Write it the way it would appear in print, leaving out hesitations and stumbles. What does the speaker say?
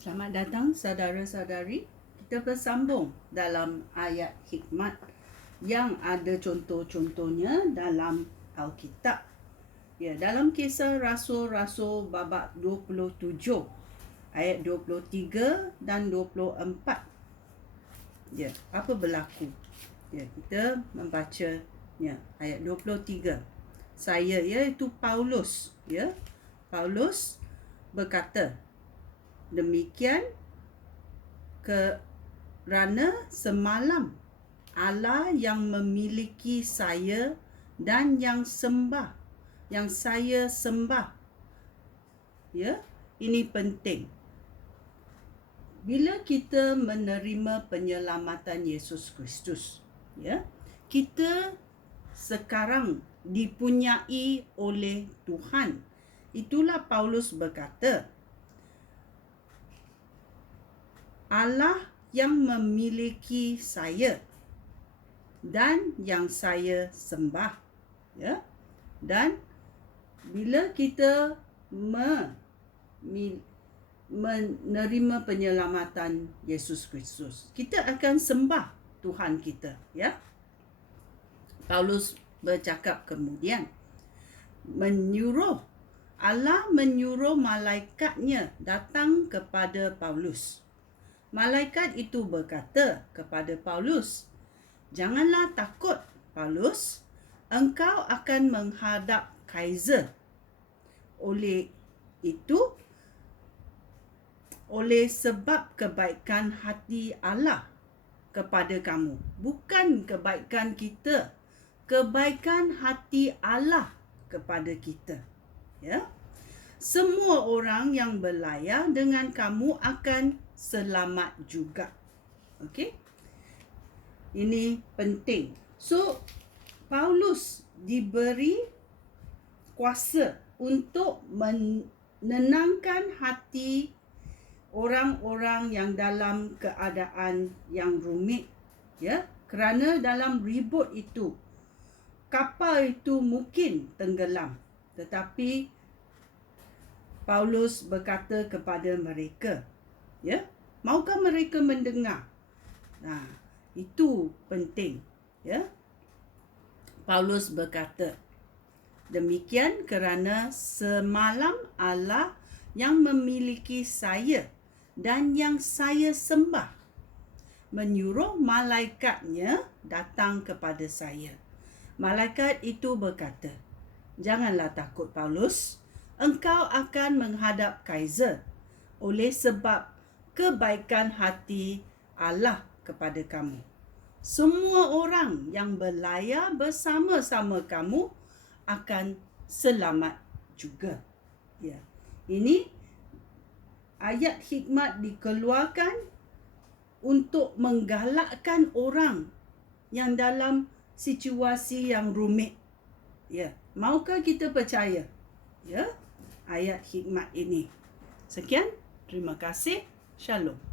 Selamat datang saudara-saudari. Kita bersambung dalam ayat hikmat yang ada contoh-contohnya dalam Alkitab. Ya, dalam Kisah Rasul-Rasul babak 27 ayat 23 dan 24. Ya, apa berlaku? Ya, kita membacanya ayat 23. Saya iaitu Paulus, ya. Paulus berkata, demikian kerana semalam Allah yang memiliki saya dan yang saya sembah. Ya, ini penting. Bila kita menerima penyelamatan Yesus Kristus, ya, kita sekarang dipunyai oleh Tuhan. Itulah Paulus berkata, Allah yang memiliki saya dan yang saya sembah, ya. Dan bila kita menerima penyelamatan Yesus Kristus, kita akan sembah Tuhan kita, ya. Paulus bercakap kemudian, Allah menyuruh malaikatnya datang kepada Paulus. Malaikat itu berkata kepada Paulus, janganlah takut, Paulus, engkau akan menghadap Kaisar. Oleh sebab kebaikan hati Allah kepada kamu. Bukan kebaikan kita, kebaikan hati Allah kepada kita. Ya, semua orang yang berlayar dengan kamu akan selamat juga. Okey? Ini penting. So, Paulus diberi kuasa untuk menenangkan hati orang-orang yang dalam keadaan yang rumit, ya, kerana dalam ribut itu kapal itu mungkin tenggelam, tetapi Paulus berkata kepada mereka, ya, maukah mereka mendengar? Nah, itu penting, ya. Paulus berkata, demikian kerana semalam Allah yang memiliki saya dan yang saya sembah menyuruh malaikatnya datang kepada saya. Malaikat itu berkata, janganlah takut, Paulus, engkau akan menghadap Kaisar oleh sebab kebaikan hati Allah kepada kamu. Semua orang yang berlayar bersama-sama kamu akan selamat juga. Ya. Ini ayat hikmat dikeluarkan untuk menggalakkan orang yang dalam situasi yang rumit. Ya, maukah kita percaya, ya, ayat hikmat ini? Sekian, terima kasih. Shalom.